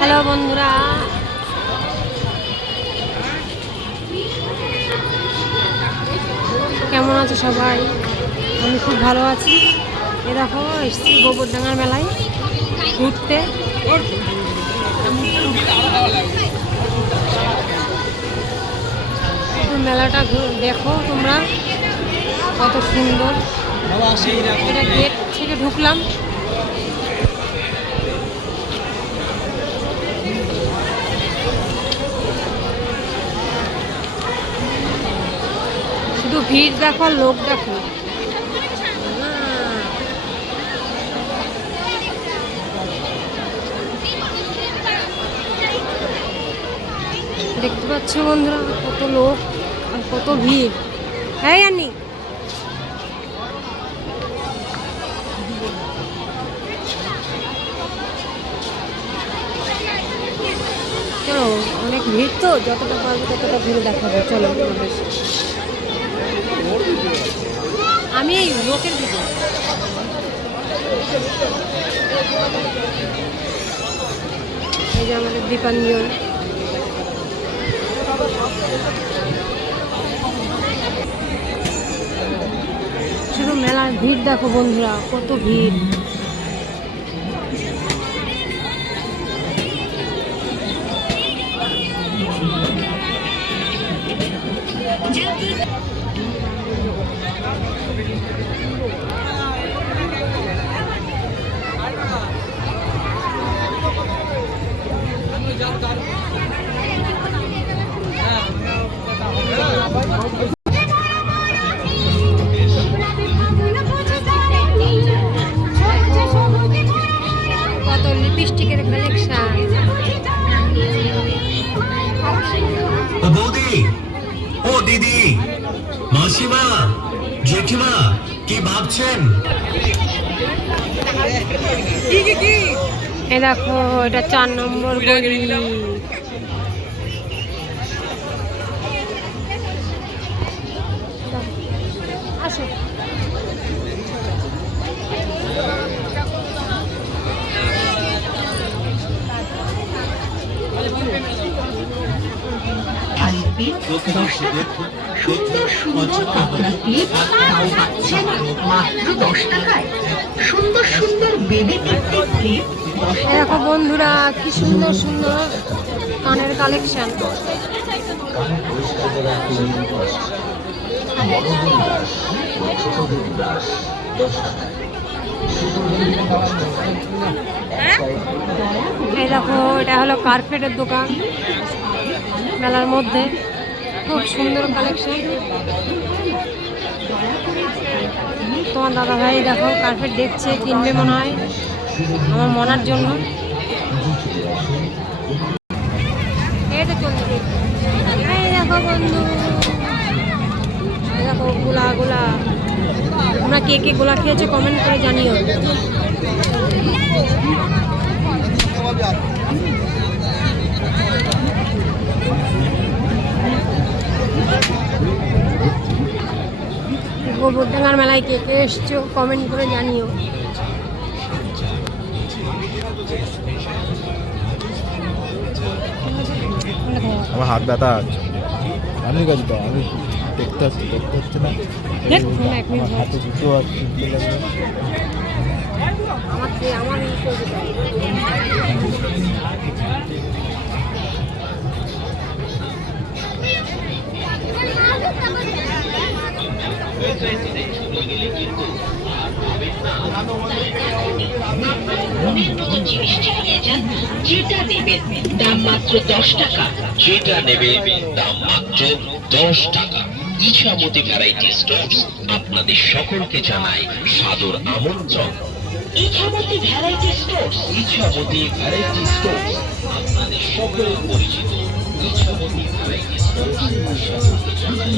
Hello বন্ধুরা, কেমন আছো সবাই? আমি খুব ভালো আছি। এ দেখো এসছি গোবরডাঙ্গার মেলায় ঘুরতে। মেলাটা দেখো তোমরা, কত সুন্দর। এটা গেট থেকে ঢুকলাম। শুধু ভিড় দেখো, লোক দেখো। দেখতে পাচ্ছ বন্ধুরা, কত লোক আর কত ভিড়। হ্যাঁ আনি চলো, অনেক ভিড় তো, যতটা পারবো ততটা ভিড় দেখাবো। চলো আমি এই লোকের ভিড়। এই যে আমাদের দীপাঞ্জন, শুধু মেলার ভিড় দেখো বন্ধুরা, কত ভিড়। কত লিপস্টিকের কালেকশন। ও বৌদি, ও দিদি, মাসিমা, জেঠিমা, কি ভাবছেন? এ দেখো, এটা 4 নম্বর গলি। আসো, সুন্দর সুন্দর কাপড়া ক্লিপ, তাও পাচ্ছেন মাত্র 10 টাকায়। সুন্দর সুন্দর বেবি ক্লিপ। দেখো বন্ধুরা, কি সুন্দর সুন্দর কানের কালেকশন। এই দেখো, এটা হলো কার্পেটের দোকান মেলার মধ্যে। খুব সুন্দর কালেকশন। তোমার দাদা ভাই দেখো কার্পেট দেখছে, কিনবে মনে হয় আমার মনার জন্য। এই তো চলছে। এই দেখো বন্ধু, এই দেখো গোলা গোলা। তোমরা কে কে গোলা খেয়েছো কমেন্ট করে জানিও। গোবরডাঙ্গার মেলায় কে কে এসছো কমেন্ট করে জানিও। আমার হাত ব্যথা আছে। আমি কাজ তো আমি দেখতে হচ্ছে না। আমার হাতে জুতো আছে। যেটা নেবেন দাম মাত্র 10 টাকা। যেটা নেবে দাম মাত্র 10 টাকা। ইছামতি ভ্যারাইটি স্টোর্স আপনাদের সকলকে জানায় সাদর আমন্ত্রণ। Ichamati variety stores, Ichamati variety stores আপনাদের সকলের পরিচিত। ইছামতি ভ্যারাইটি স্টোর্স সকলকে জানায়